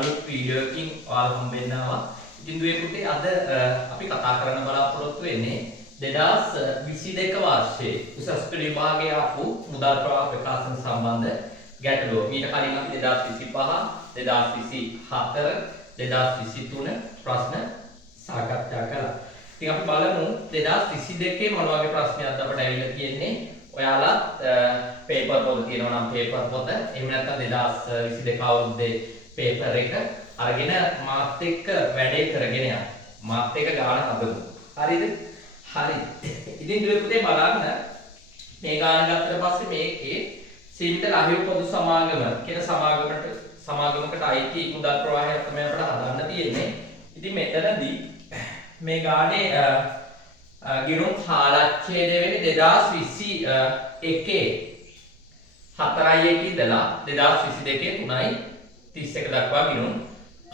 අලුත් වීඩියෝ එකකින් ඔයාලා හම්බ වෙනවා. ඉතින් දුවේ පුතේ අද අපි කතා කරන්න බලාපොරොත්තු වෙන්නේ 2022 වර්ෂයේ උසස් පෙළ විභාගයේ ආපු මුදල් ප්‍රවාහ ප්‍රකාශන සම්බන්ධ ගැටලුව. මීට කලින් අපි 2025, 2024, 2023 ප්‍රශ්න සාකච්ඡා කළා. ඉතින් අපි බලමු 2022 මොන වගේ ප්‍රශ්නයක්ද අපිට ඇවිල්ලා තියෙන්නේ. ඔයාලා පේපර් පොත තියෙනවා නම් පේපර් පොත එහෙම නැත්නම් 2022 අවුරුද්දේ පේපර් එක අරගෙන මාත් එක්ක වැඩේ කරගෙන යන්න. මාත් එක්ක ගාන හදමු. හරිද? හරි. ඉතින් දුවේ පුතේ බලන්න මේ ගාන ගත්තට පස්සේ මේකේ සීමිත ලහිරු පොදු සමාගම කියන සමාගමකට අයිති මුදල් ප්‍රවාහයක් තමයි අපිට හදන්න තියෙන්නේ. ඉතින් මෙතනදී මේ ගානේ ගිණුම් කාලච්ඡේදය වෙන්නේ 2021 4යි ඉඳලා 2022 3යි 31 දක්වා ගිණුම්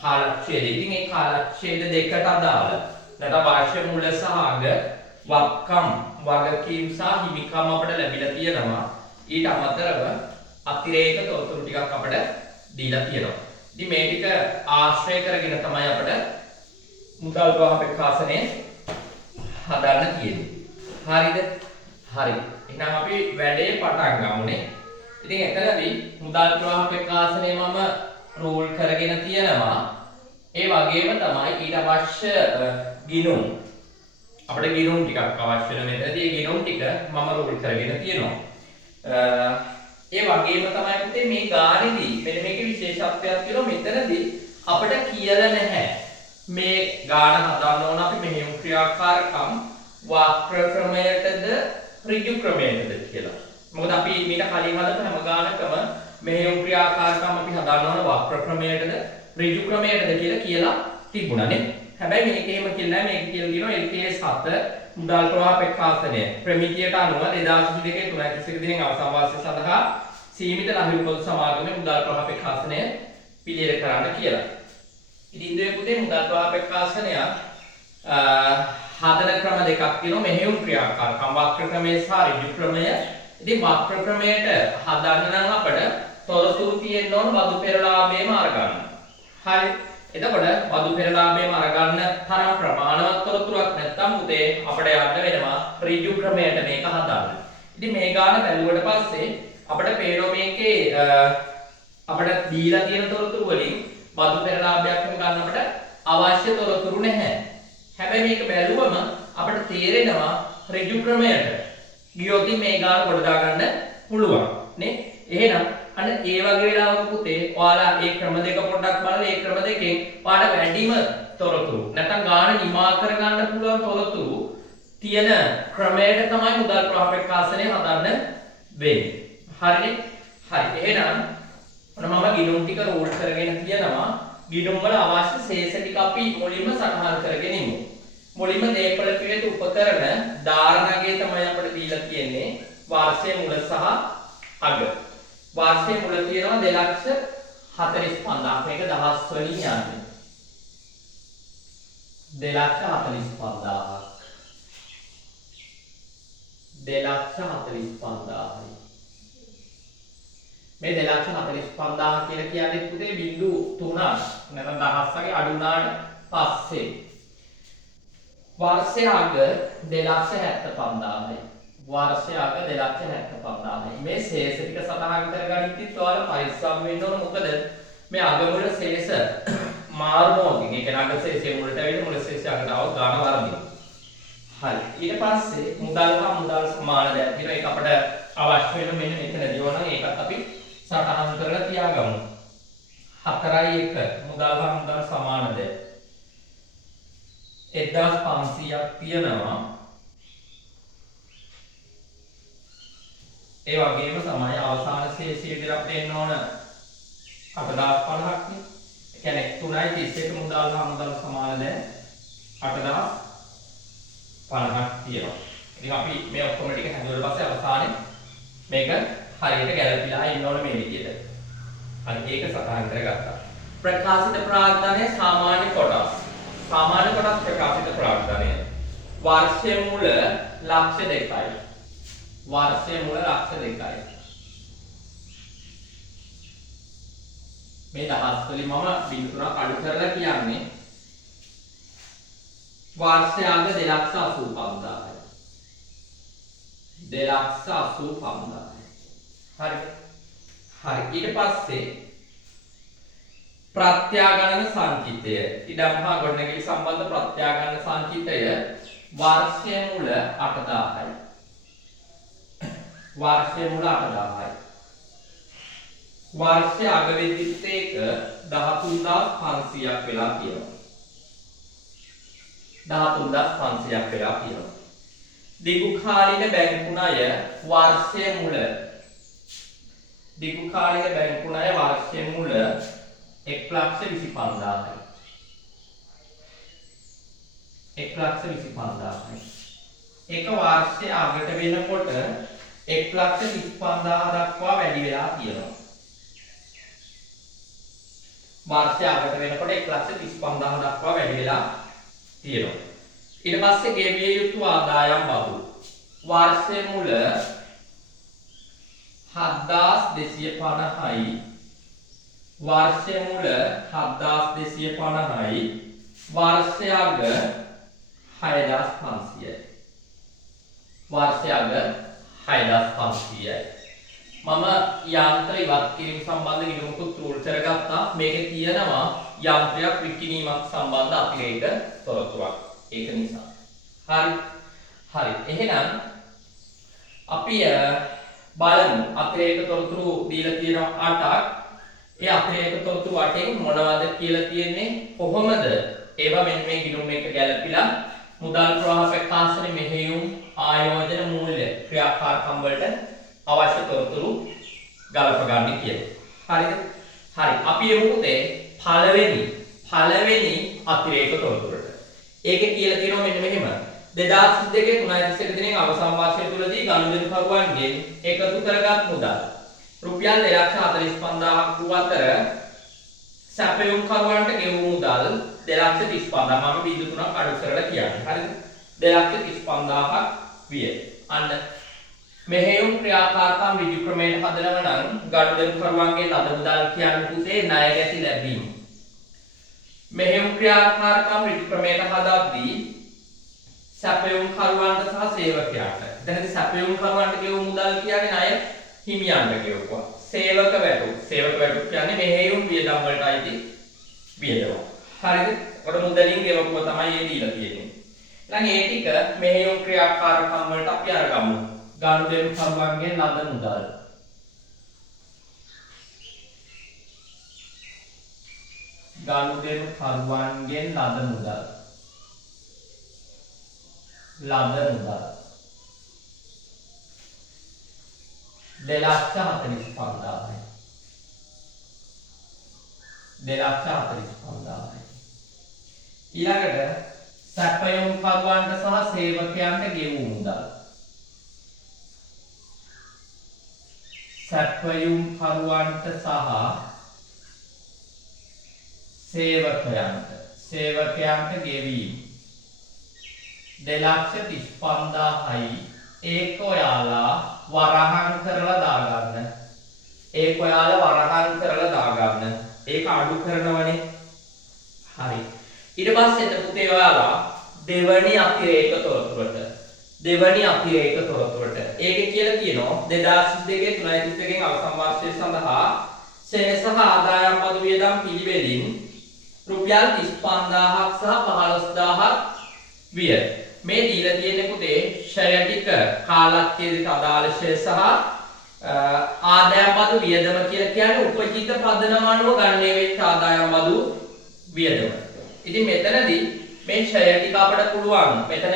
කාලච්ඡේදය. ඉතින් මේ කාලච්ඡේද දෙකට අදාළ නැත්නම් වාර්ෂික මුල සහ අග වක්කම් වගකීම් සහ හිමිකම් අපිට ලැබිලා තියෙනවා. ඊට අමතරව අතිරේක තොරතුරු ටිකක් අපිට දීලා තියෙනවා. ඉතින් මේ ටික ආශ්‍රය කරගෙන තමයි අපිට මුදල් ප්‍රවාහ ප්‍රකාශනය හදන්න තියෙන්නේ. හරිද? හරි. එහෙනම් අපි වැඩේ පටන් ගමුනේ. ඉතින් එතනදී මුදල් ප්‍රවාහ ප්‍රකාශනය මම රූල් කරගෙන තියෙනවා. ඒ වගේම තමයි ඊට අවශ්‍ය ගිණුම් අපිට ගිණුම් ටිකක් අවශ්‍ය වෙන මෙතනදී ඒ ගිණුම් ටික මම රූල් කරගෙන තියෙනවා. ඒ වගේම තමයි පුතේ මේ ගානේදී මෙන්න මේකේ විශේෂත්වයක් තියෙනවා. මෙතනදී අපිට කියලා නැහැ මේ ගාන හදන්න ඕන අපි මෙහෙයුම් ක්‍රියාකාරකම් වක්‍ර ක්‍රමයටද ඍජු ක්‍රමයටද කියලා. මොකද අපි මීට කලින් හදපු හැම ගානකම මෙහෙයුම් ක්‍රියාකාරකම් අපි හදන්න ඕන වක්‍ර ක්‍රමයටද ඍජු ක්‍රමයටද කියලා තිබුණා නේ. හැබැයි මේක එහෙම කියලා නැහැ. මේක කියලා දිනවා LKS 7 මුදල් ප්‍රවාහ ප්‍රකාශනය ප්‍රමිතියට අනුව 2022 331 දිනෙන් අවසන් වාර්ෂික සඳහා සීමිත ලහිරු පොදු සමාගමේ මුදල් ප්‍රවාහ ප්‍රකාශනය පිළියෙල කරන්න කියලා. ඉතින් දුවේ පුතේ මුදල් ප්‍රවාහ ප්‍රකාශනය හදන ක්‍රම දෙකක් තියෙනවා. මෙහෙයුම් ක්‍රියාකාරකම් වක්‍ර ක්‍රමය සහ ඍජු ක්‍රමය. ඉතින් වක්‍ර ක්‍රමයට හදන්න නම් අපිට තොරතුරු තියෙන්න ඕන බදු පෙරලාභයම අරගන්න. හරි. එතකොට බදු පෙරලාභයම අරගන්න තරම් ප්‍රමාණවත් තොරතුරක් නැත්නම් පුතේ අපිට යන්න වෙනවා ඍජු ක්‍රමයට මේක හදන්න. ඉතින් මේ ගාන බැලුවට පස්සේ අපිට පේනවා මේකේ අපිට දීලා තියෙන තොරතුරු වලින් බදු පෙරලාභයක් ගන්න අපිට අවශ්‍ය තොරතුරු නැහැ. හැබැයි මේක බැලුවම අපිට තේරෙනවා ඍජු ක්‍රමයට ගියොත් මේ ගාන කොට දා ගන්න පුළුවන් නේ. එහෙනම් අන්න ඒ වගේ වෙලාවක පුතේ ඔයාලා මේ ක්‍රම දෙක පොඩ්ඩක් බලලා මේ ක්‍රම දෙකෙන් ඔයාලට වැඩිම තොරතුරු නැත්නම් ගාන නිමා කර ගන්න පුළුවන් තොරතුරු තියෙන ක්‍රමයට තමයි මුදල් ප්‍රවාහ ප්‍රකාශනය හදන්න වෙන්නේ. හරිනේ? හරි. එහෙනම් මම ගිණුම් ටික රූල් කරගෙන තියනවා. ගිණුම් වල අවශ්‍ය ශේෂ ටික අපි මුලින්ම සටහන් කරගෙන ඉමු. මුලින්ම දේපල පිළිවෙත උපකරණ ධාරණගේ තමයි අපිට දීලා තියෙන්නේ වාර්ෂික මුල සහ අග. වාර්ෂික මුල තියෙනවා 2,45,000. මේක දහස් වලින් යන්නේ. 2,45,000. 2,45,000. මේ 2,45,000 කියලා කියන්නේ පුතේ බිංදු 3ක් නැත්නම් දහස් වගේ අඩු වුණාට පස්සේ වාර්ෂික අග 2,75,000යි. වාර්ෂික අග 2,75,000යි. මේ ශේෂ ටික සටහන් කරගනිද්දිත් ඔයාලා පරිස්සම් වෙන්න ඕන. මොකද මේ අග මුල ශේෂ මාර්ගෝකින් ඒ කියන්නේ අග ශේෂයේ මුලට ඇවිල්ලා මුල ශේෂය අගට ආව ගාන වර්ධින. හරි. ඊට පස්සේ මුදල් හා මුදල් සමාන දැන් කියන එක අපිට අවශ්‍ය වෙන මෙන්න මෙතනදී ඕන ඒකත් අපි සටහන් කරලා තියාගමු. 4යි 1 මුදල් හා මුදල් සමාන දැන් 1500ක් තියෙනවා. ඒ වගේම තමයි අවසාන ශේෂය විතර අපිට එන්න ඕන 8050ක් නේ. ඒ කියන්නේ 3.31 මුදල් හා මුදල් සමාන දැන් 8050ක් තියෙනවා. ඉතින් අපි මේ ඔක්කොම ටික හැදුවට පස්සේ අවසානයේ මේක හරියට ගැලපිලා ඉන්න ඕන මේ විදිහට. හරි ඒක සටහන් කරගත්තා. ප්‍රකාශිත ප්‍රාග්ධනයේ සාමාන්‍ය කොටස්. සාමාන්‍ය කොටස් ප්‍රකාශිත ප්‍රාග්ධනය. වාර්ෂික මුල ලක්ෂ 2යි. වාර්ෂික මුල ලක්ෂ 2යි. මේ දහස් වලින් මම බිඳු තුනක් අඩු කරලා කියන්නේ වාර්ෂිකාංග 2,85,000යි. 2,85,000යි. හරි. හරි. ඊට පස්සේ ප්‍රත්‍යාගණන සංචිතය ඉඩම් හා ගොඩනැගිලි සම්බන්ධ ප්‍රත්‍යාගණන සංචිතය වාර්ෂික මුල 8,000යි. වාර්ෂික මුල 8,000යි. වාර්ෂික අගවිද්‍යුත් එක 13,500ක් වෙලා තියෙනවා. 13,500ක් වෙලා තියෙනවා. දිගු කාලීන බැංකු ණය වාර්ෂික මුල දිගු කාලීන බැංකු ණය වාර්ෂික මුල 1,25,000යි. 1,25,000යි. එක වාර්ෂික අගට වෙනකොට 1,25,000 දක්වා වැඩි වෙලා තියෙනවා. වාර්ෂික අගට වෙනකොට 1,25,000 දක්වා වැඩි වෙලා තියෙනවා. ඊට පස්සේ ගෙවිය යුතු ආදායම් බහු වාර්ෂික මුල 7,250යි. වාර්ෂික මුල 7,250යි. වාර්ෂික අග 6,500යි. වාර්ෂික අග 6,500යි. මම යාන්ත්‍ර ඉවත් කිරීම සම්බන්ධ නිගමනකුත් රූල් කරගත්තා. මේකේ තියෙනවා යාන්ත්‍රයක් විකිණීමක් සම්බන්ධ අතිරේක තොරතුරක්. ඒක නිසා. හරි. හරි. එහෙනම් අපි බලමු අතිරේක තොරතුරු දීලා තියෙනවා 8ක්. ඒ අතිරේක තොරතුරු 8න් මොනවද කියලා තියෙන්නේ? කොහොමද ඒවා මෙන්න මේ ගිණුම් එක ගැලපිලා මුදල් ප්‍රවාහ ප්‍රකාශන මෙහෙයුම් ආයෝජන මූල්‍ය ක්‍රියාකාරකම් වලට අවශ්‍ය තොරතුරු ගලපගන්නේ කියලා. හරිද? හරි. අපි එමුකේ පළවෙනි අතිරේක තොරතුරට. ඒකේ කියලා තියෙනවා මෙන්න මෙහෙම. 2002 3.31 දිනේ අවසන් වාර්ෂය තුලදී ගනුදෙනුකරුවන්ගෙන් එකතු කරගත් මුදල් රුපියල් 2,45,000ක් වූ අතර සැපයුම් කරුවන්ට ගෙවූ මුදල් 2,35,000. මම බිඳු තුනක් අඩු කරලා කියන්නේ. හරිද? 2,35,000ක් විය. අන්න මෙහෙයුම් ක්‍රියාකාරකම් විදි ක්‍රමයට හදනව නම් ගනුදෙනුකරුවන්ගෙන් අද මුදල් කියන්නේ පුතේ ණය ගැති ලැබීම. මෙහෙයුම් ක්‍රියාකාරකම් විදි ක්‍රමයට හදද්දී සැපයුම් කරුවන්ට සහ සේවකයන්ට. එතනදී සැපයුම් කරුවන්ට ගෙවූ මුදල් කියන්නේ ණය හිමියන්ට ගෙවුවා. සේවක වැටු කියන්නේ මෙහෙයුම් වියදම් වලට අයිති වියදම. හරිද? ඔකට මුදලින් ගෙවුවා තමයි ඒ දීලා තියෙන්නේ. ඊළඟ ඒ ටික මෙහෙයුම් ක්‍රියාකාරකම් වලට අපි අරගමු. ගනුදෙනුකරුවන්ගෙන් ලද මුදල්. ගනුදෙනුකරුවන්ගෙන් ලද මුදල්. 2,45,000යි. 2,45,000යි. ඊළඟට සැපයුම් කරුවන්ට සහ සේවකයන්ට ගෙවූ මුදල්. සැපයුම් කරුවන්ට සහ සේවකයන්ට ගෙවීම 2,35,000යි. ඒක ඔයාලා වරහන් කරලා දාගන්න. ඒක අඩු කරනවනේ. හරි. ඊට පස්සේ පුතේ ඔයාලා දෙවැනි අතිරේක තොරතුරට. ඒකේ කියලා කියනවා 2022 3.31 අවසන් වර්ෂය සඳහා ෂෙයා සහ ආදායම් බදු වියදම් පිළිවෙලින් රුපියල් 35,000ක් සහ 15,000ක් විය. මේ දීලා තියෙන්නේ පුතේ ෂෙයා ටික කාලත්‍යයට අදාළ ෂෙයා සහ ආදායම් බදු වියදම කියලා කියන්නේ උපජීත පදනම අනුව ගණනය වෙච්ච ආදායම් බදු වියදම. ඉතින් මෙතනදී මේ ෂෙයා ටික අපිට පුළුවන් මෙතන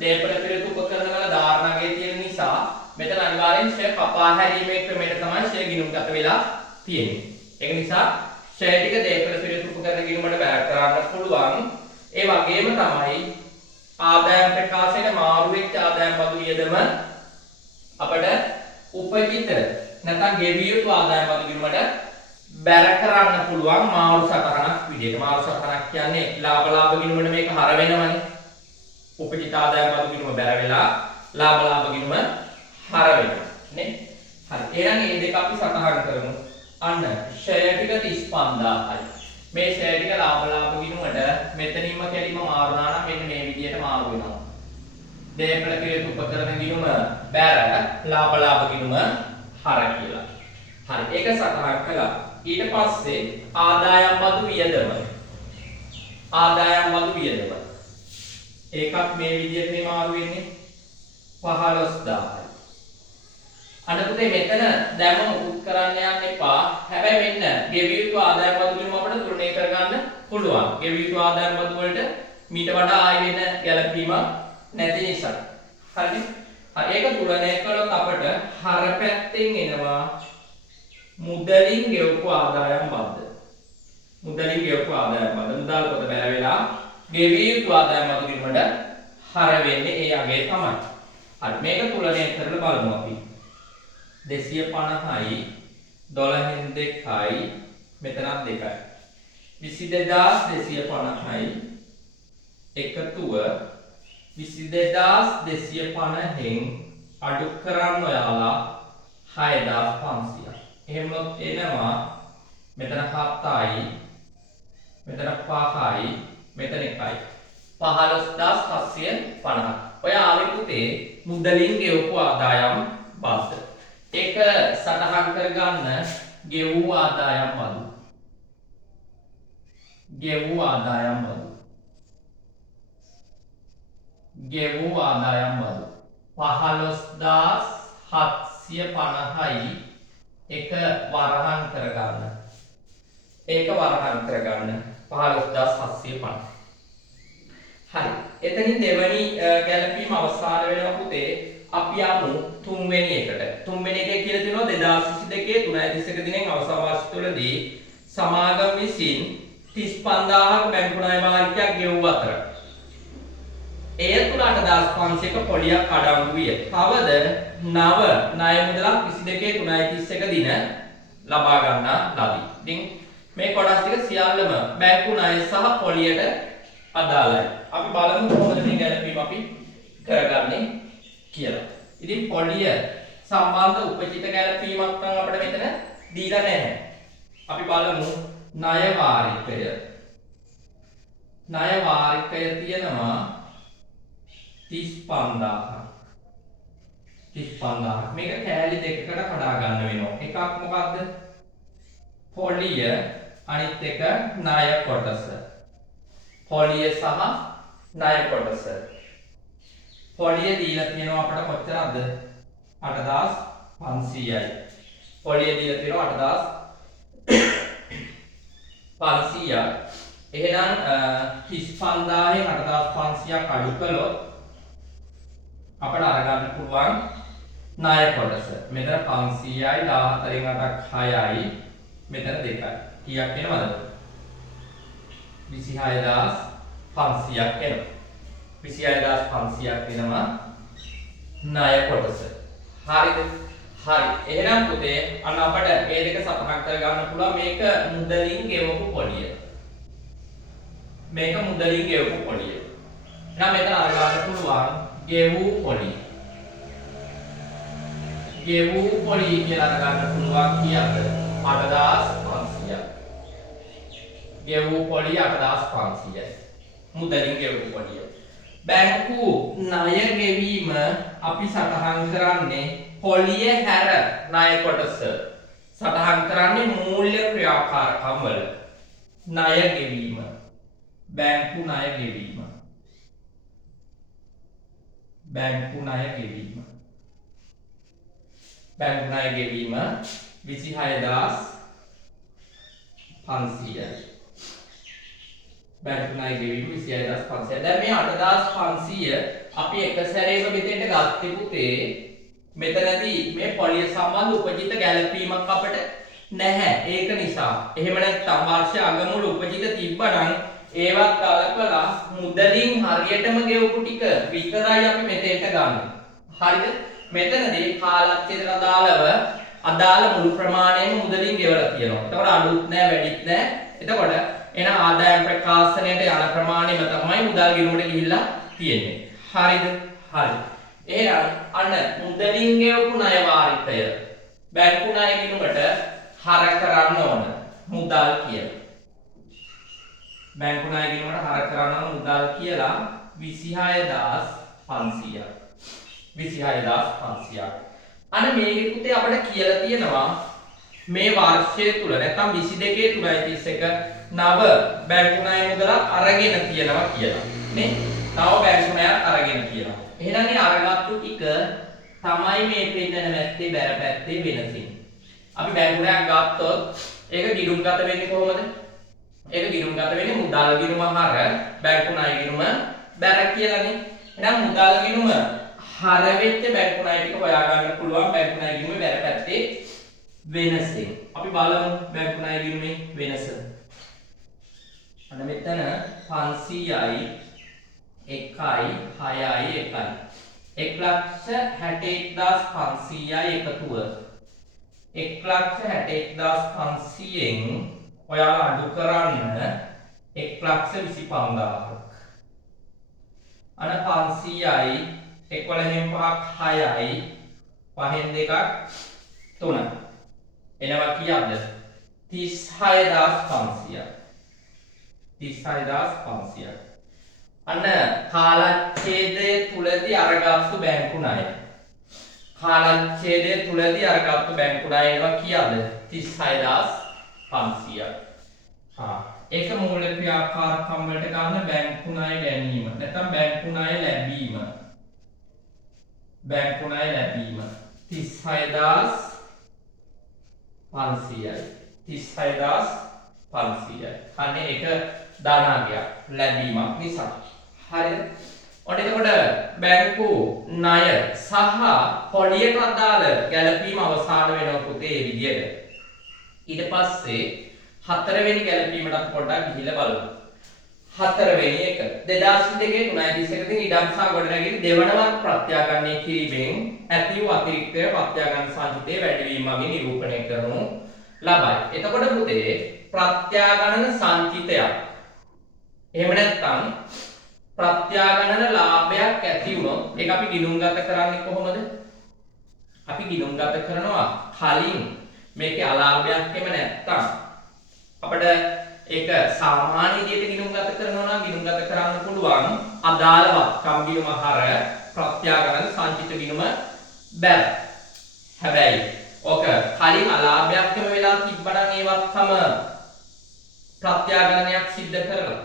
දේපල පිළිතු උපකරණ වල ධාරණගේ තියෙන නිසා මෙතන අනිවාර්යෙන් ෂෙයා කපා හැරීමේ ක්‍රමයට තමයි ෂෙයා ගිණුම්ගත වෙලා තියෙන්නේ. ඒක නිසා ෂෙයා ටික දේපල පිළිතු උපකරණ ගිණුමට බැහැ කරන්න පුළුවන්. ඒ වගේම තමයි ආදායම් ප්‍රකාශනයේ මාරු වෙච්ච ආදායම් බදු වියදම අපිට උපජිත නැත්නම් ගෙවිය යුතු ආදායම් බදු ගිණුමට බැර කරන්න පුළුවන් මාරු සටහනක් විදිහට. මාරු සටහනක් කියන්නේ ලාභ ගිණුමට මේක හර වෙනවනේ. උපජිත ආදායම් බදු ගිණුම බැර වෙලා ලාභ ගිණුම හර වෙනවා නේ. හරි. එහෙනම් මේ දෙක අපි සටහන් කරමු. අන්න ෂෙයා ටික 35000යි. මේ ෂෙයා ටික ලාභ ගිණුමට මෙතනින්ම කෙලින්ම මාරු වුණා නම් මෙන්න මේ විදිහට මාරු වෙනවා. දේපල කිරිත උපකරණ ගිණුම බැර ලාභ ගිණුම හර කියලා. හරි. ඒක සටහන් කළා. ඊට පස්සේ ආදායම් බදු වියදම. ආදායම් බදු වියදම. ඒකත් මේ විදිහට මේ මාරු වෙන්නේ 15000යි. අන්න පුතේ මෙතන දැම්ම මුකුත් කරන්න යන්න එපා. හැබැයි මෙන්න ගෙවිය යුතු ආදායම් බදු වලින් අපිට තුලණය කරගන්න පුළුවන්. ගෙවිය යුතු ආදායම් බදු වලට මීට වඩා ආයෙ වෙන ගැළපීමක් නැති නිසා. හරිද? හරි ඒක තුලණය කළොත් අපිට හර පැත්තෙන් එනවා මුදලින් ගෙවපු ආදායම් බද්ද. මුදලින් ගෙවපු ආදායම් බද්ද. මුදල් පොත බැල වෙලා ගෙවිය යුතු ආදායම් බදු වලින්මඩ හර වෙන්නේ ඒ අගේ තමයි. හරි මේක තුලණය කරලා බලමු අපි. 250යි 12න් 2යි මෙතනත් 2යි 22250යි එකතුව 22250න් අඩු කරන්න ඔයාලා 6500යි. එහෙම එනවා මෙතන 7යි මෙතන 5යි මෙතන 1යි 15750. ඔය ආවේ පුතේ මුදලින් ගෙවපු ආදායම් බද්ද. ඒක සටහන් කරගන්න ගෙවූ ආදායම් බදු. ගෙවූ ආදායම් බදු. ගෙවූ ආදායම් බදු 15750යි එක වරහන් කරගන්න. ඒක වරහන් කරගන්න 15750. හරි. එතනින් දෙවැනි ගැළපීම අවසන් වෙනවා පුතේ. අපි යමු තුන්වෙනි එකට. තුන්වෙනි එකේ කියලා තියෙනවා 2022 3.31 දිනෙන් අවසන් වර්ෂ තුලදී සමාගම විසින් 35000ක බැංකු ණය වාරිකයක් ගෙවූ අතර එය තුල 8500ක පොලියක් අඩංගු විය. තවද නව ණය මුදලක් 22 3.31 දින ලබා ගන්නා ලදී. ඉතින් මේ කොටස් ටික සියල්ලම බැංකු ණය සහ පොලියට අදාළයි. අපි බලමු කොහොමද මේ ගැළපීම අපි කරගන්නේ කියලා. ඉතින් පොලිය සම්බන්ධ උපචිත ගැළපීමක් නම් අපිට මෙතන දීලා නැහැ. අපි බලමු ණය වාරිකය. ණය වාරිකය තියෙනවා 35000. 35000. මේක කෑලි දෙකකට කඩා ගන්න වෙනවා. එකක් මොකක්ද? පොලිය අනිත් එක ණය කොටස. පොලිය සහ ණය කොටස. පොලිය දීලා තියෙනවා අපට කොච්චරද? 8500යි. පොලිය දීලා තියෙනවා 8500යි. එහෙනම් 35000න් 8500ක් අඩු කළොත් අපට අරගන්න පුළුවන් ණය කොටස. මෙතන 500යි 14න් 8ක් 6යි මෙතන 2යි. කීයක් එනවද? 26500ක් එනවා. 26500ක් වෙනවා ණය කොටස. හරිද? හරි. එහෙනම් පුතේ අන්න අපට මේ දෙක සටහන් කර ගන්න පුළුවන්. මේක මුදලින් ගෙවපු පොලිය. මේක මුදලින් ගෙවපු පොලිය. එහෙනම් මෙතන අරගන්න පුළුවන් ගෙවූ පොලිය. ගෙවූ පොලිය කියලා අරගන්න පුළුවන් කීයද? 8500ක්. ගෙවූ පොලිය 8500යි. මුදලින් ගෙවපු පොලිය. බැංකු ණය ගෙවීම අපි සටහන් කරන්නේ පොලිය හැර ණය කොටස. සටහන් කරන්නේ මූල්‍ය ක්‍රියාකාරකම් වල. ණය ගෙවීම. බැංකු ණය ගෙවීම. බැංකු ණය ගෙවීම. බැංකු ණය ගෙවීම 26500යි. බැංකු ණය ගෙවීම 26500. දැන් මේ 8500 අපි එක සැරේම මෙතෙන්ට ගත්තේ පුතේ. මෙතනදී මේ පොලිය සම්බන්ධ උපජිත ගැළපීමක් අපිට නැහැ. ඒක නිසා. එහෙම නැත්නම් වර්ෂ අගමුළු උපජිත තිබ්බනම් ඒවත් කලකලා මුදලින් හරියටම ගෙවපු ටික විතරයි අපි මෙතෙන්ට ගන්න. හරිද? මෙතනදී කාලච්ඡේදයට අදාළ මුළු ප්‍රමාණයම මුදලින් ගෙවලා තියෙනවා. එතකොට අඩුත් නැහැ වැඩිත් නැහැ. එතකොට එන ආදායම් ප්‍රකාශනයට යන ප්‍රමාණයම තමයි මුදල් ගිණුමට ගිහිල්ලා තියෙන්නේ. හරිද? හරි. එහෙනම් අන්න මුදලින් ගෙවපු ණය වාරිකය බැංකු ණය ගිණුමට හර කරන්න ඕන මුදල් කියලා. බැංකු ණය ගිණුමට හර කරන්න ඕන මුදල් කියලා 26500ක්. 26500ක්. අන්න මේකේ පුතේ අපිට කියලා තියෙනවා මේ වර්ෂය තුල නැත්නම් 22/3/31 නව බැංකු ණය මුදල අරගෙන තියෙනවා කියලා. නේ? නව බැංකු ණයක් අරගෙන තියෙනවා. එහෙනම් මේ අරගත්තු ටික තමයි මේ පෙන්නන පැත්තේ බැර පැත්තේ වෙනසින්. අපි බැංකු ණයක් ගත්තොත් ඒක ගිණුම්ගත වෙන්නේ කොහොමද? ඒක ගිණුම්ගත වෙන්නේ මුදල් ගිණුම හර බැංකු ණය ගිණුම බැර කියලානේ. එහෙනම් මුදල් ගිණුම හර වෙච්ච බැංකු ණය ටික හොයාගන්න පුළුවන් බැංකු ණය ගිණුමේ බැර පැත්තේ වෙනසෙන්. අපි බලමු බැංකු ණය ගිණුමේ වෙනස. අන්න මෙතන 500යි 1යි 6යි 1යි 1,61,500යි එකතුව 1,61,500න් ඔයාලා අඩු කරන්න 1,25,000ක්. අන 500යි 1 වලින් 5ක් 6යි 5න් 2ක් 3. එනවා කීයක්ද? 36,500ක්. 36,500ක්. අන්න කාලච්ඡේදයේ තුලදී අරගත්තු බැංකු ණය. කාලච්ඡේදයේ තුලදී අරගත්තු බැංකු ණය එනවා කීයක්ද? 36,500ක්. ඒක මූල ක්‍රියාකාරකම් වලට ගන්න බැංකු ණය ගැනීම නැත්නම් බැංකු ණය ලැබීම. බැංකු ණය ලැබීම 36,500යි. 36,500යි. අනේ ඒක ධනාගයක් ලැබීමක් නිසා. හරිද? ඔන්න එතකොට බැංකු ණය සහ පොලියට අදාළ ගැළපීම අවසන් වෙනවා පුතේ මේ විදියට. ඊට පස්සේ හතරවෙනි ගැළපීමට අපි පොඩ්ඩක් ගිහිල්ලා බලමු. හතරවෙනි එක 2002 3:31 දී ඉඩම් සහ ගොඩනැගිලි දෙවනවත් ප්‍රත්‍යාගණනය කිරීමෙන් ඇති වූ අතිරික්ත ප්‍රත්‍යාගන්න සංචිතයේ වැඩිවීම මගින් නිරූපණය කරනු ලබයි. එතකොට පුතේ ප්‍රත්‍යාගණන සංචිතයක් එහෙම නැත්නම් ප්‍රත්‍යාගණන ලාභයක් ඇති වුණොත් ඒක අපි ගිණුම්ගත කරන්නේ කොහොමද? අපි ගිණුම්ගත කරනවා කලින් මේකේ අලාභයක් එහෙම නැත්නම් අපිට ඒක සාමාන්‍ය විදිහට ගිණුම්ගත කරනවා නම් ගිණුම්ගත කරන්න පුළුවන් අදාළවත්කම් ගිණුම හර ප්‍රත්‍යාගණන සංචිත ගිණුම බැල. හැබැයි ඕක කලින් අලාභයක් එහෙම වෙලා තිබ්බනම් ඒවත්කම ප්‍රත්‍යාගණනයක් සිද්ධ කරලා.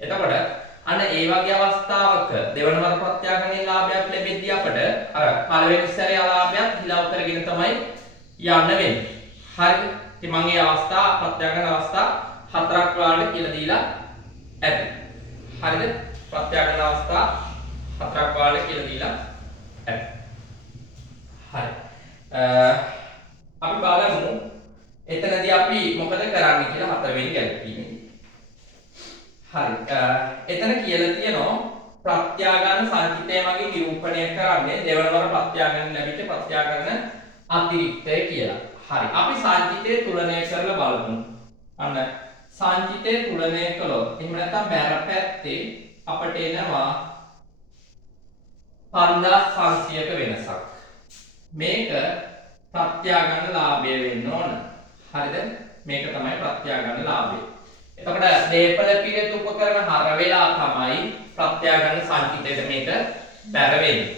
එතකොට අන්න ඒ වගේ අවස්ථාවක දෙවන වර ප්‍රත්‍යාගණනයේ ලාභයක් ලැබෙද්දී අපිට අර පළවෙනි සැරේ අලාභයක් හිලව් කරගෙන තමයි යන්න වෙන්නේ. හරිද? ඉතින් මම මේ අවස්ථා ප්‍රත්‍යාගණන අවස්ථා හතරක් වලට කියලා දීලා ඇති. හරිද? ප්‍රත්‍යාගණන අවස්ථා හතරක් වලට කියලා දීලා ඇති. හරි. අපි බලමු එතනදී අපි මොකද කරන්නේ කියලා හතරවෙනි ගැළපීමේදී. හරි. එතන කියලා තියෙනවා ප්‍රත්‍යාගණන සංචිතය මගින් නිරූපණය කරන්නේ දෙවන වර ප්‍රත්‍යාගණන ලැබිච්ච ප්‍රත්‍යාගණන අතිරික්තය කියලා. හරි. අපි සංචිතය තුලනය කරලා බලමු. අන්න සංචිතය තුලනය කළොත් එහෙම නැත්නම් බැර පැත්තේ අපට එනවා 5500ක වෙනසක්. මේක ප්‍රත්‍යාගණන ලාභය වෙන්න ඕන. හරිද? මේක තමයි ප්‍රත්‍යාගණන ලාභය. එතකොට දේපල පිළිවෙත උපකරණ හර වෙලා තමයි ප්‍රත්‍යාගණන සංචිතයට මේක බැර වෙන්නේ.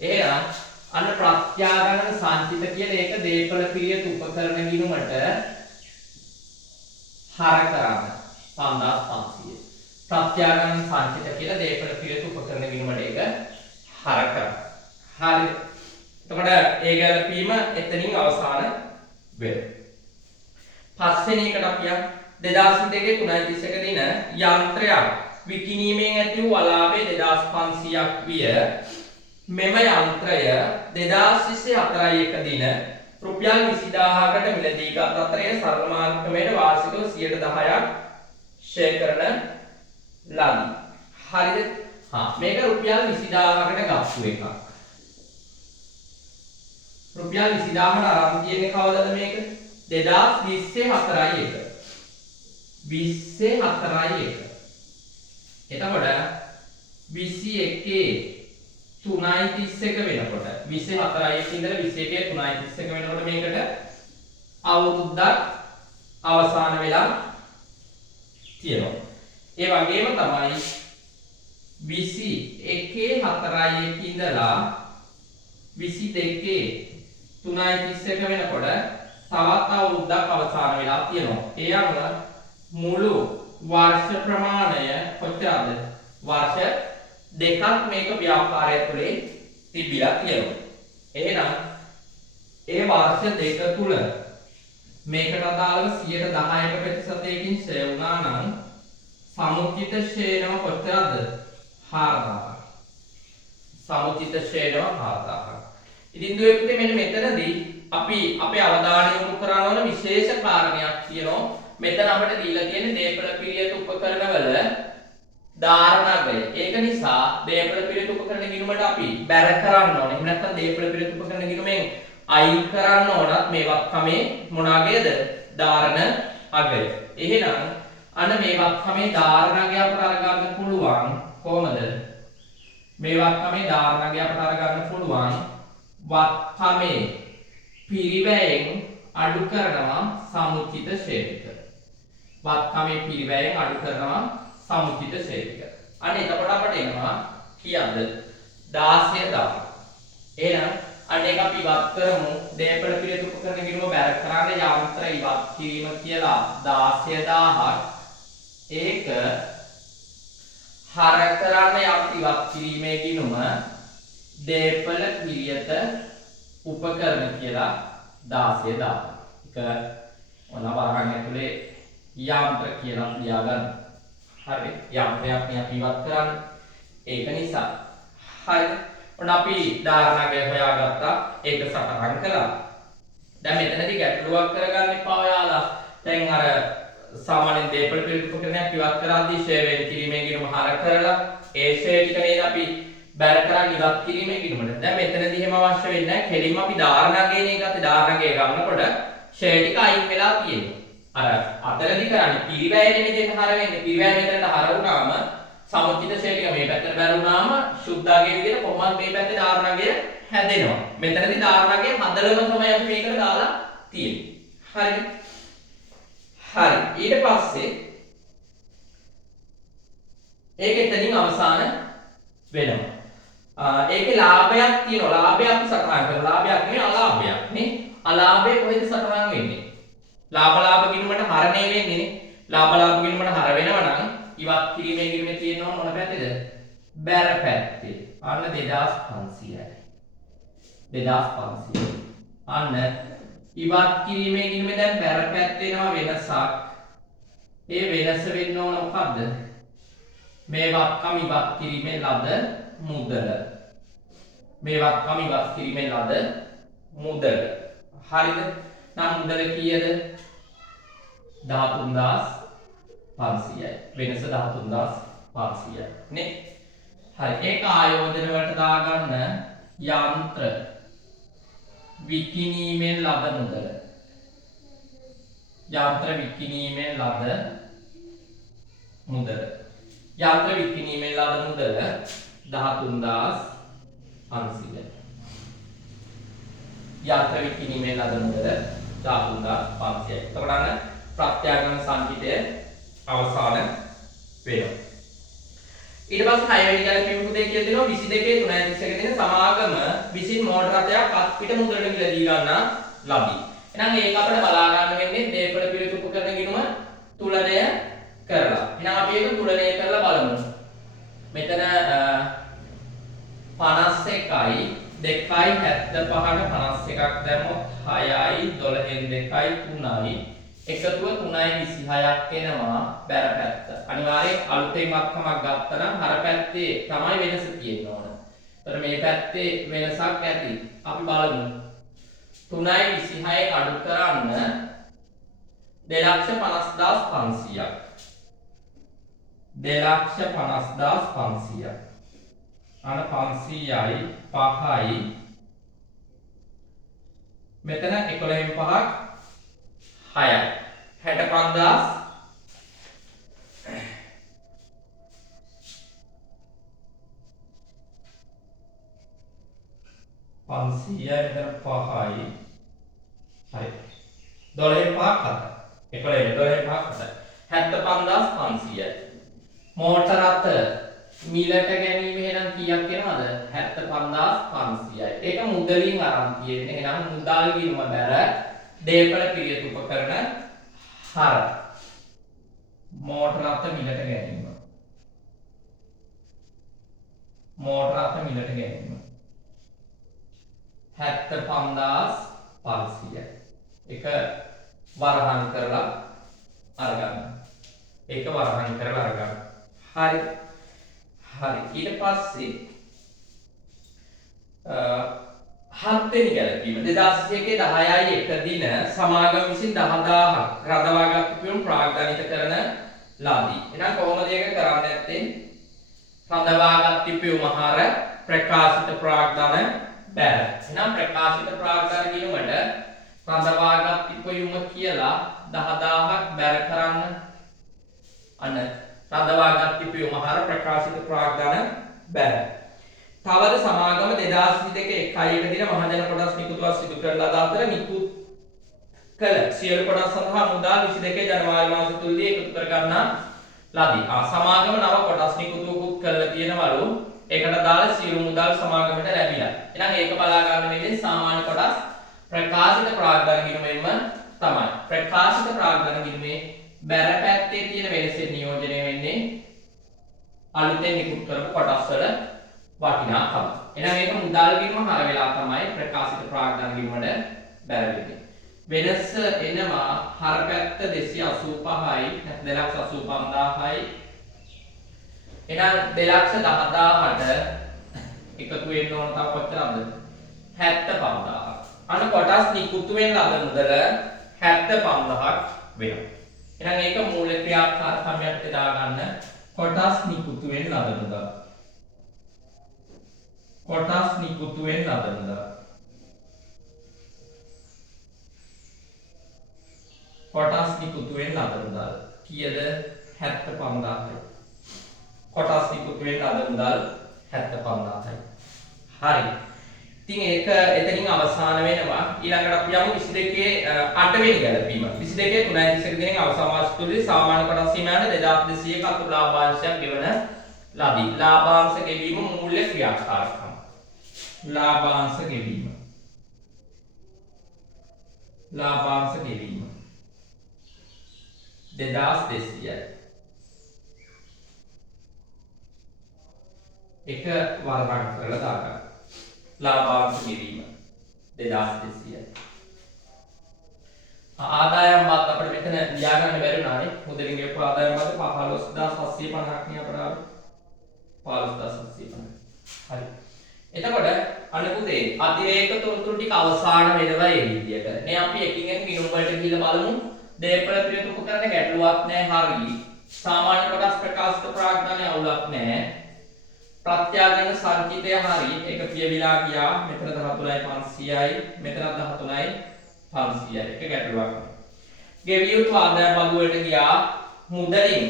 එහෙනම් අන්න ප්‍රත්‍යාගණන සංචිත කියලා ඒක දේපල පිළිවෙත උපකරණ ගිණුමට හර කරන්න 5500. ප්‍රත්‍යාගණන සංචිත කියලා දේපල පිළිවෙත උපකරණ ගිණුමට ඒක හර කරන්න. හරිද? එතකොට ඒ ගැළපීම එතනින් අවසන් වෙනවා. පස්වෙනි එකට අපි 2002 3:31 දින යන්ත්‍රයක් විකිණීමෙන් ඇති වූ අලාභය 2500ක් විය. මෙම යන්ත්‍රය 2024 දින රුපියල් 20000කට මිලදී ගත් අතර එය සරල මාර්ග ක්‍රමයට වාර්ෂිකව 10%ක් ෂෙයා කරන ලදී. හරිද? මේක රුපියල් 20000කට ගත්තු එකක්. රුපියල් 20000කට අරන් තියෙන්නේ කවදද මේක? 2024 24 එතකොට 21 3:31 වෙනකොට 24 ඉඳලා 21 3:31 වෙනකොට මේකට අවුරුද්දක් අවසන් වෙලා තියෙනවා. ඒ වගේම තමයි 21/4 ඉඳලා 22/3 වෙනකොට තවත් අවුරුද්දක් අවසන් වෙලා තියෙනවා. ඒ අනුව මුළු වර්ෂ ප්‍රමාණය කොච්චරද? වර්ෂ දෙකක් මේක ව්‍යාපාරය තුලේ තිබිලා තියෙනවා. එහෙනම් ඒ වර්ෂ දෙක තුල මේකට අදාළව 10%ක ප්‍රතිශතයකින් ෂය වුණා නම් සමුචිත ෂේනම කොච්චරද? 4000. සමුචිත ෂේනම 4000. ඉතින් දුවේ පුතේ මෙන්න මෙතනදී අපි අපේ අවධානය යොමු කරන්න ඕන විශේෂ කාරණයක් තියෙනවා. මෙතන අපිට දීලා තියෙන්නේ දීපල පිළියෙත උපකරණවල ධාරණගය. ඒක නිසා දීපල පිළියෙත උපකරණ ගිණුමට අපි බැර කරන්න ඕනේ. එහෙම නැත්නම් දීපල පිළියෙත උපකරණ ගිණුමෙන් අයින් කරන්න ඕනත් මේ වක්කමේ මොනවාගේද? ධාරණ අගය. එහෙනම් අන්න මේ වක්කමේ ධාරණ අගය අපට අරගන්න පුළුවන් කොහමද? මේ වක්කමේ ධාරණ අගය අපට අරගන්න පුළුවන් වක්කමේ පිරිවැයෙන් අඩු කරනවා සමුචිත ෂේත්‍රික. වක්කමේ පිරිවැයෙන් අඩු කරනවා සමුචිත ෂේත්‍රික. අන්න එතකොට අපට එනවා කීයක්ද? 16000. එහෙනම් අන්න ඒක අපි ඉවත් කරමු. දීපල පිළියෙත උපකරණ ගිණුම බැර කරන්න යාන්ත්‍ර ඉවත් කිරීම කියලා 16000ක් ඒක හර කරන්න ඉවත් කිරීමේ ගිණුම දීපල පිළියෙත උපකරණ කියලා 16000. ඒක ඔන්න වරහන් ඇතුලේ යාන්ත්‍ර කියලා ලියාගන්න. හරි. යාන්ත්‍රයක් මේ අපි ඉවත් කරන්නේ. ඒක නිසා. හරි. ඔන්න අපි ධාරණගය හොයාගත්තා. ඒක සටහන් කළා. දැන් මෙතනදී ගැටලුවක් කරගන්න එපා ඔයාලා. දැන් අර සාමාන්‍ය දීපල පිළියෙත උපකරණයක් ඉවත් කරද්දී ෂය වෙන් කිරීමේ ගිණුම හර කරලා ඒ ෂය ටික නේද අපි බැර කරන් ඉවත් කිරීමේ ගිණුමට. දැන් මෙතනදී එහෙම අවශ්‍ය වෙන්නේ නැහැ. කෙලින්ම අපි ධාරණගයනේ ගත්තේ. ධාරණගය ගන්නකොට ෂය ටික අයින් වෙලා තියෙනවා. අර අතරදී කරන්නේ පිරිවැයනේ මෙතෙන් හර වෙන්නේ. පිරිවැය මෙතනට හර වුණාම සමුචිත ෂය ටික මේ පැත්තට බැර වුණාම සුද්ධාගයේ විදිහට කොහොමද මේ පැත්තේ ධාරණගය හැදෙනවා. මෙතනදී ධාරණගය හදලම තමයි අපි මේකට දාලා තියෙන්නේ. හරිද? හරි. ඊට පස්සේ ඒක එතනින් අවසන් වෙනවා. ඒකේ ලාභයක් තියෙනවා. ලාභය අපි සටහන් කරලා ලාභයක් නෙවෙයි අලාභයක් නේ. අලාභය කොහෙද සටහන් වෙන්නේ? ලාභ ගිණුමට හරණය වෙන්නේ නේ. ලාභ ගිණුමට හර වෙනවා නම් ඉවත් කිරීමේ ගිණුමේ තියෙනවා මොන පැත්තේද? බැර පැත්තේ. අන්න 2500යි. 2500. අන්න ඉවත් කිරීමේ ගිණුමේ දැන් බැර පැත්තේ එනවා වෙනසක්. ඒ වෙනස වෙන්න ඕන මොකද්ද? මේ වක්කම ඉවත් කිරීමේ ලද මුදල. මේ වක්කම ඉවත් කිරීමේ ලද මුදල. හරිද? නම් මුදල කීයද? 13500යි. වෙනස 13500යි නේ. හරි. ඒක ආයෝජන වලට දාගන්න යන්ත්‍ර විකිණීමෙන් ලද මුදල. යන්ත්‍ර විකිණීමෙන් ලද මුදල. යන්ත්‍ර විකිණීමෙන් ලද මුදල 13500යි. යන්ත්‍ර විකිණීමෙන් ලද මුදල 13500යි. එතකොට අන්න ප්‍රත්‍යග්‍රහණ සංකීර්ණය අවසාන වෙනවා. ඊට පස්සේ 6 වෙනි ගැලපීමක දෙය කියලා දෙනවා 22/3 තියෙන සමාගම විසින් මෝටර රථයක් අත්පිට මුදලට කියලා දී ගන්නා ලබි. එහෙනම් ඒක අපිට බලා ගන්න වෙන්නේ දීපල පිළියෙත උපකරණ ගිණුම තුලනය කරලා. එහෙනම් අපි ඒක තුලනය කරලා බලමු. මෙතන 51යි 2යි 75ට 51ක් දැම්මොත් 6යි 12න් 2යි 3යි එකතුව 3යි 26ක් එනවා බැර පැත්ත. අනිවාර්යෙන් අලුතෙන් වක්කමක් ගත්තා නම් හර පැත්තේ තමයි වෙනස තියෙන්න ඕන. ඒතර මේ පැත්තේ වෙනසක් ඇති. අපි බලමු. 3යි 26න් අඩු කරන්න 250500ක්. 250500ක්. අන 500යි 5යි මෙතන 11න් 5ක් 6යි 65000 500යි මෙතන 5යි හරි 12 5 7 11 12 5 75500යි. මෝටර රථ මිලට ගැනීම එහෙනම් කීයක් වෙනවද? 75500යි. ඒක මුදලින් අරන් තියෙන්නේ. එහෙනම් මුදල් ගිණුම බැර දේපල පිරියත් උපකරණ හර. මෝටර රථ මිලට ගැනීම. මෝටර රථ මිලට ගැනීම 75500යි. ඒක වරහන් කරලා අරගන්න. ඒක වරහන් කරලා අරගන්න. හරි. හරි. ඊට පස්සේ හත් වෙනි ගැලපීම 2021 10යි 1 දින සමාගම විසින් 10000ක් රඳවාගත් පියුම් ප්‍රාග්ධනිත කරන ලදී. එහෙනම් කොහොමද ඒක කරන්නේ නැත්තේ? රඳවාගත් පියුම හර ප්‍රකාශිත ප්‍රාග්ධන බැර. එහෙනම් ප්‍රකාශිත ප්‍රාග්ධන කියනකොට රඳවාගත් පියුම කියලා 10000ක් බැර කරන්න. අන්න රඳවාගත් පියුම හර ප්‍රකාශිත ප්‍රාග්ධන බැර. තවද සමාගම 2022 1 දින මහජන කොටස් නිකුතුවක් සිදු කරලා අතර නිකුත් කළ සියලු කොටස් සඳහා මුදල් 22 ජනවාරි මාස තුලදී එකතු කර ගන්නා ලදී. සමාගම නව කොටස් නිකුතුවකුත් කරලා තියෙනවලු. ඒකට දාලා සියලු මුදල් සමාගමට ලැබිලා. එහෙනම් ඒක බලා ගන්න වෙන්නේ සාමාන්‍ය කොටස් ප්‍රකාශිත ප්‍රාග්ධන ගිණුමෙන්ම තමයි. ප්‍රකාශිත ප්‍රාග්ධන ගිණුමේ බැර පැත්තේ තියෙන වෙනසෙන් නියෝජනය වෙන්නේ අලුතෙන් නිකුත් කරපු කොටස් වල වටිනාකම. එහෙනම් මේක මුදල් ගිණුම හර වෙලා තමයි ප්‍රකාශිත ප්‍රාග්ධන ගිණුමට බැර වෙන්නේ. වෙනස එනවා හර පැත්ත 285යි නැත්නම් 285000යි. එහෙනම් 210000ට එකතු වෙන්න ඕන තව කොච්චරද? 75000ක්. අන්න කොටස් නිකුතුවෙන් ලද මුදල 75000ක් වෙනවා. එහෙනම් ඒක මූල ක්‍රියාකාරකමයට දාගන්න කොටස් නිකුතුවෙන් ලද මුදල. කොටස් නිකුතුවෙන් ලද මුදල. කොටස් නිකුතුවෙන් ලද මුදල් කීයද? 75000යි. කොටස් නිකුතුවෙන් ලද මුදල් 75000යි. හරි. ඉතින් ඒක එතනින් අවසන් වෙනවා. ඊළඟට අපි යමු 22 8 වෙනි ගැලපීම. 22 3.31 දිනෙන් අවසන් මාස තුලදී සාමාන්‍ය කොටස් සීමාවට 2200ක අතුරු ලාභාංශයක් ගෙවන ලදී. ලාභාංශ ගෙවීම මූල්‍ය ක්‍රියාකාරකම්. ලාභාංශ ගෙවීම. ලාභාංශ ගෙවීම 2200යි. එක වරහන් කරලා දාගන්න. ලාභාංශ ගෙවීම 2200යි. ආදායම් බත් අපිට මෙතන ලියා ගන්න බැරි වුණානේ. මුදලින් ගෙවපු ආදායම් බත් 15750ක් නේ අපට ආවේ. 15750. හරි. එතකොට අන්න පුතේ අතිරේක තොරතුරු ටික අවසාන වෙනවා මේ විදියට. මේ අපි එකින් එක ගිණුම් වලට ගිහලා බලමු. දේපල පිළිතුරු උපකරණ ගැටලුවක් නැහැ. හරි. සාමාන්‍ය කොටස් ප්‍රකාශිත ප්‍රාග්ධනයේ අවුලක් නැහැ. ප්‍රත්‍යාගන සංකේතය හරි. ඒක කියවිලා ගියා. මෙතන 13500යි. මෙතන 13500යි. ඒක ගැටලුවක්. ගෙවිය යුතු ආදායම් බදු වලට ගියා. මුදලින්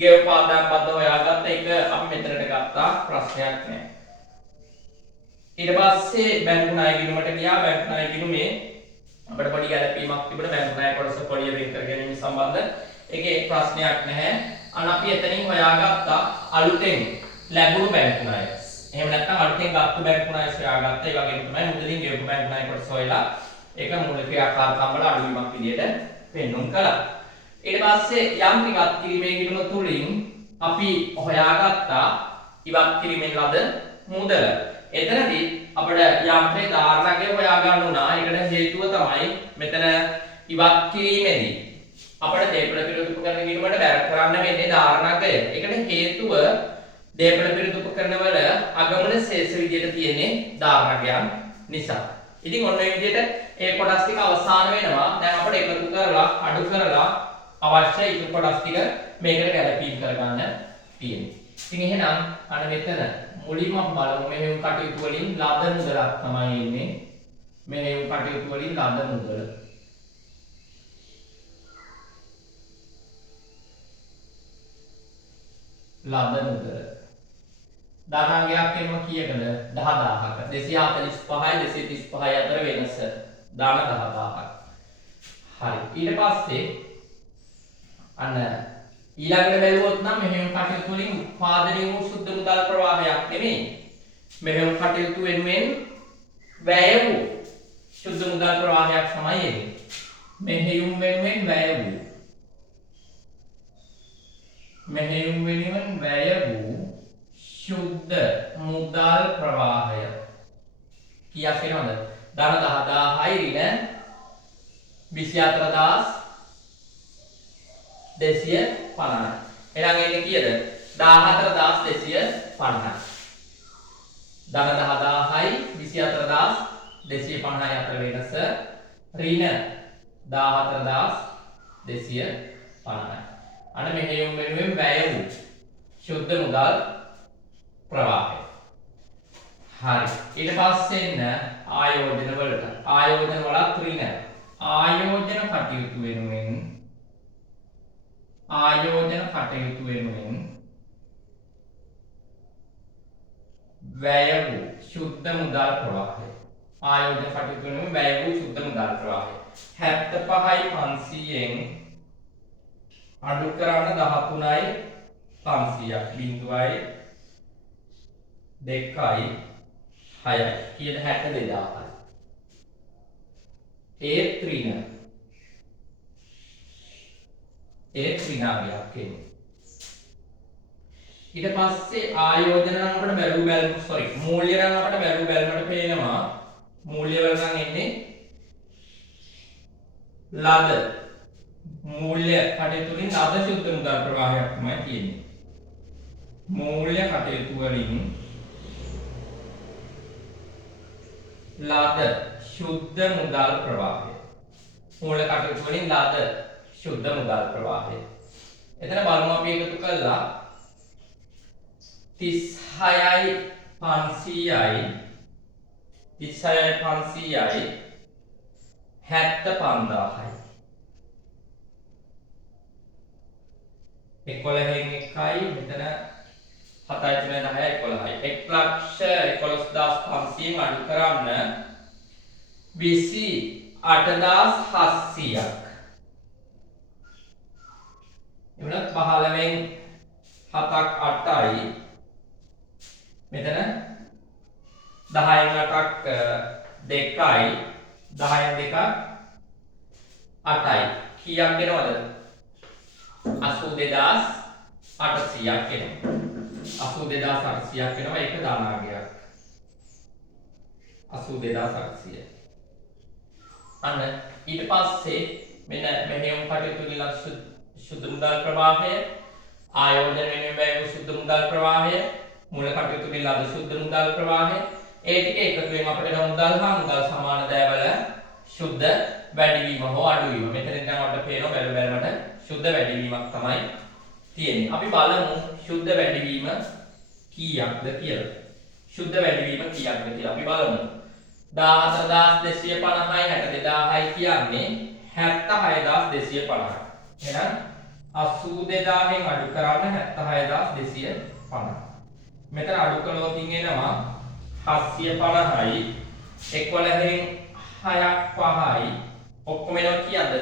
ගෙවපු ආදායම් බදු හොයාගත්ත එක අපි මෙතනට ගත්තා. ප්‍රශ්නයක් නැහැ. ඊට පස්සේ බැංකු ණය ගිණුමට ගියා. බැංකු ණය ගිණුමේ අපිට පොඩි ගැලපීමක් තිබුණා. බැංකු ණය කොටස පොඩි වෙන් කර ගැනීම සම්බන්ධ ඒකේ ප්‍රශ්නයක් නැහැ. අන්න අපි එතනින් හොයාගත්තා අලුතෙන් ලැබුණු බැංකු ණය. එහෙම නැත්නම් අලුතෙන් ගත්ත බැංකු ණය හොයාගත්තා. ඒ වගේම තමයි මුදලින් ගෙවපු බැංකු ණය කොටස හොයලා ඒක මූල ක්‍රියාකාරකම් වල අඩුවීමක් විදියට පෙන්වුම් කළා. ඊට පස්සේ යම් ටිකක් කිරීමේ ගිණුම තුලින් අපි හොයාගත්තා ඉවත් කිරීමෙන් ලද මුදල. එතනදී අපිට යම්ත්‍රේ ධාරණකය හොයා ගන්න උනා. ඒකට හේතුව තමයි මෙතන ඉවත් කිරීමේදී අපිට දේපල පිළිතුරු උපකරණ ගිණුමට බැර කරන්න වෙන්නේ ධාරණකය. ඒකට හේතුව දේපල පිළිතුරු උපකරණ වල අගමන ශේෂ විදියට තියෙන්නේ ධාරණකයන් නිසා. ඉතින් ඔන්න ඔය විදියට ඒ කොටස් ටික අවසන් වෙනවා. දැන් අපිට එකතු කරලා අඩු කරලා අවශ්‍ය ඉතුරු කොටස් ටික මේකට ගැලපීම් කරගන්න තියෙනවා. ඉතින් එහෙනම් අන්න මෙතන මුලින්ම බලමු මෙහෙයුම් කටයුතු වලින් ලද මුදලක් තමයි එන්නේ. මෙහෙයුම් කටයුතු වලින් ලද මුදල. ලද මුදල. ධනාංගයක් එන්න කීයකද? 10000ක. 245යි 235යි අතර වෙනස. දාන 10000ක්. හරි. ඊට පස්සේ අන්න ඊළඟට බැලුවොත් නම් මෙහෙම කටයුතු වලින් උත්පාදනය වූ සුද්ධ මුදල් ප්‍රවාහයක් නෙමෙයි. මෙහෙම කටයුතු වෙනුවෙන් වැය වූ සුද්ධ මුදල් ප්‍රවාහයක් තමයි එන්නේ. මෙහෙයුම් වෙනුවෙන් වැය වූ සුද්ධ මුදල් ප්‍රවාහය කීයක් වෙනවද? ධන 10000යි ඍණ 24250යි. එහෙනම් එන්නේ කීයද? 14250යි. ධන 10000යි 24250යි අතර වෙනස ඍණ 14250යි. අන්න මෙහෙයුම් වෙනුවෙන් වැය වූ සුද්ධ මුදල් ප්‍රවාහය. හරි. ඊට පස්සේ එන්න ආයෝජන වලට. ආයෝජන වලත් ඍණ. ආයෝජන කටයුතු වෙනුවෙන් වැය වූ සුද්ධ මුදල් ප්‍රවාහය. ආයෝජන කටයුතු වෙනුවෙන් වැය වූ සුද්ධ මුදල් ප්‍රවාහය 75,500න් අඩු කරන 13,500ක් 0.2 6යි. කීයද? 62,000යි. ඒ ත්‍රිණ ක්‍රියාවලියක් එන්නේ. ඊට පස්සේ ආයෝජන නම් අපිට මූල්‍ය නම් අපිට බැලුමට පේනවා. මූල්‍ය වල නම් එන්නේ ලද මූල්‍ය කටයුතු වලින් ලද සුද්ධ මුදල් ප්‍රවාහයක් තමයි තියෙන්නේ. මූල්‍ය කටයුතු වලින් ලද සුද්ධ මුදල් ප්‍රවාහය. මූල්‍ය කටයුතු වලින් ලද සුද්ධ මුදල් ප්‍රවාහය. එතන බලමු අපි එකතු කළා 36යි 500යි 75,000යි 75,000යි. 11න් 1යි මෙතන 7යි 3යි 10යි 11යි. 1,11,500න් අඩු කරන්න 28,700ක්. එවනත් 15න් 7ක් 8යි. මෙතන 10න් 8ක් 2යි. 10න් 2ක් 8යි. කීයක් එනවද? 82,800ක් එනවා. 82,800ක් එනවා එක ධනාංගයක්. 82,800. අන්න ඊට පස්සේ මෙන්න මෙහෙයුම් කටයුතු වලින් සුද්ධ මුදල් ප්‍රවාහය, ආයෝජන වෙනුවෙන් වැය වූ සුද්ධ මුදල් ප්‍රවාහය, මූල කටයුතු වලින් ලද සුද්ධ මුදල් ප්‍රවාහය, ඒ ටික එකතුවෙන් අපිට මුදල් හා මුදල් සමාන දෑවල සුද්ධ වැඩිවීම හෝ අඩුවීම. මෙතනින් නම් අපිට පේනවා බැලුමට සුද්ධ වැඩිවීමක් තමයි තියෙන්නේ. අපි බලමු සුද්ධ වැඩිවීම කීයක්ද කියලා. සුද්ධ වැඩිවීම කීයක්ද කියලා අපි බලමු. 14,250යි 62,000යි කියන්නේ 76,250. එහෙනම් 82,000න් අඩු කරන්න 76,250. මෙතන අඩු කළොත් එනවා 750යි 11න් 6ක් 5යි ඔක්කොම එනවා කීයද?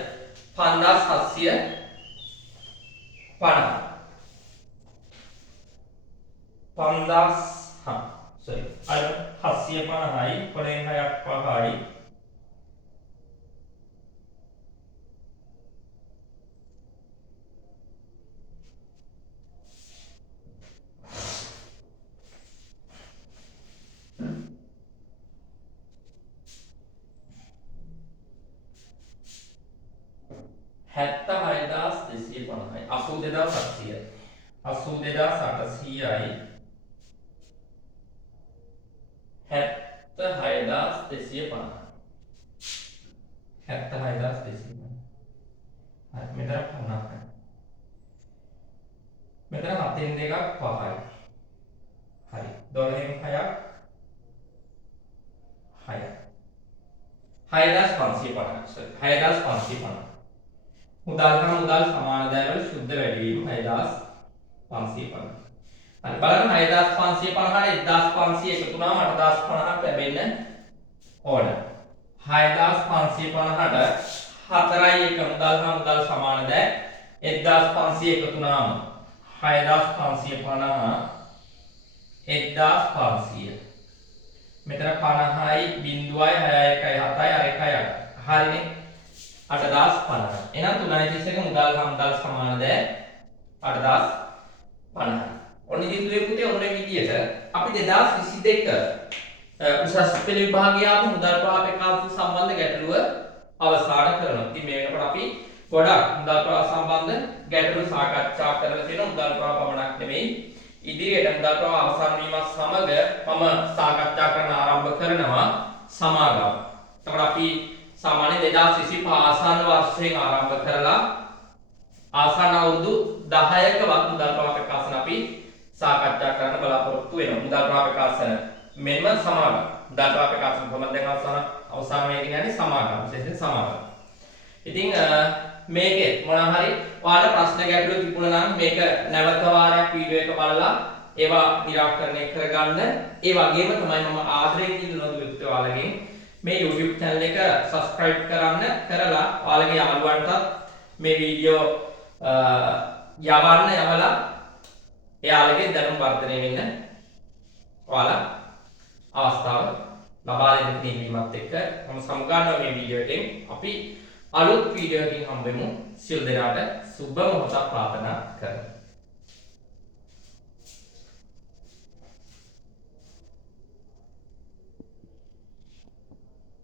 5,750. 750යි 11න් 6ක් 5යි හැත්තහයදාස් දෙසිය පණහයි 82,700යි 82,800යි 76,250 76,250. හරි මෙතන 50ක්. මෙතන 7න් 2ක් 5යි. හරි 12න් 6ක් 6යි. 6,550. 6,550. මුදල් හා මුදල් සමාන දෑවල සුද්ධ වැඩිවීම 6,550. හරි බලන්න 6,550ට 1,500 එකතු වුණාම 8,050ක් ලැබෙන්න ඕන. 6,550ට 4යි 1 මුදල් හා මුදල් සමානද 1500 එකතු වුණාම 6550 1500 මෙතන 50යි 0යි 6යි 1යි 7යි අර 1යි 8 හරිනේ 8050 එහෙනම් 331 මුදල් හා මුදල් සමානද 8050 ඔන්න ඉතින් දුවේ පුතේ ඔන්න මේ විදියට අපි 2022 උසස් පෙළ විභාගයේ ආපු මුදල් ප්‍රවාහ ප්‍රකාශන සම්බන්ධ ගැටලුව අවසන් කරනවා. ඉතින් මේ වෙනකොට අපි ගොඩක් මුදල් ප්‍රවාහ සම්බන්ධ ගැටලු සාකච්ඡා කරලා තියෙනවා. මුදල් ප්‍රවාහ පමණක් නෙමෙයි ඉදිරියට මුදල් ප්‍රවාහ අවසන් වීමත් සමග මම සාකච්ඡා කරන්න ආරම්භ කරනවා සමාගම. එතකොට අපි සාමාන්‍ය 2025 ආසන්න වර්ෂයෙන් ආරම්භ කරලා ආසන්න අවුරුදු 10ක වත් මුදල් ප්‍රවාහ ප්‍රකාශන අපි සාකච්ඡා කරන්න බලාපොරොත්තු වෙනවා. මුදල් ප්‍රවාහ ප්‍රකාශන මෙන්න සමාගම. මුදල් ප්‍රවාහ ප්‍රකාශන කොහොමද දැන් අවසන් වෙන්නේ කියන්නේ සමාගම. විශේෂයෙන් සමාගම. ඉතින් මේකේ මොනවා හරි ඔයාලට ප්‍රශ්න ගැටලු තිබුණා නම් මේක නැවත වාරයක් වීඩියෝ එක බලලා ඒවා निराකරණය කරගන්න. ඒ වගේම තමයි මම ආදරයෙන් ඉල්ලනවා දුවිත් ඔයාලගෙන් මේ YouTube channel එක subscribe කරන්න කරලා ඔයාලගේ යාළුවන්ටත් මේ වීඩියෝ යවලා එයාලගේ දැනුම වර්ධනය වෙන්න ඔයාලා අවස්ථාව ලබා දෙන්න තියෙනවත් එක්ක මම සමුගන්නවා මේ වීඩියෝ එකෙන් අපි අලුත් වීඩියෝ එකකින් හම්බෙමු සියලු දෙනාට සුබ මොහොතක් ප්‍රාර්ථනා කරමි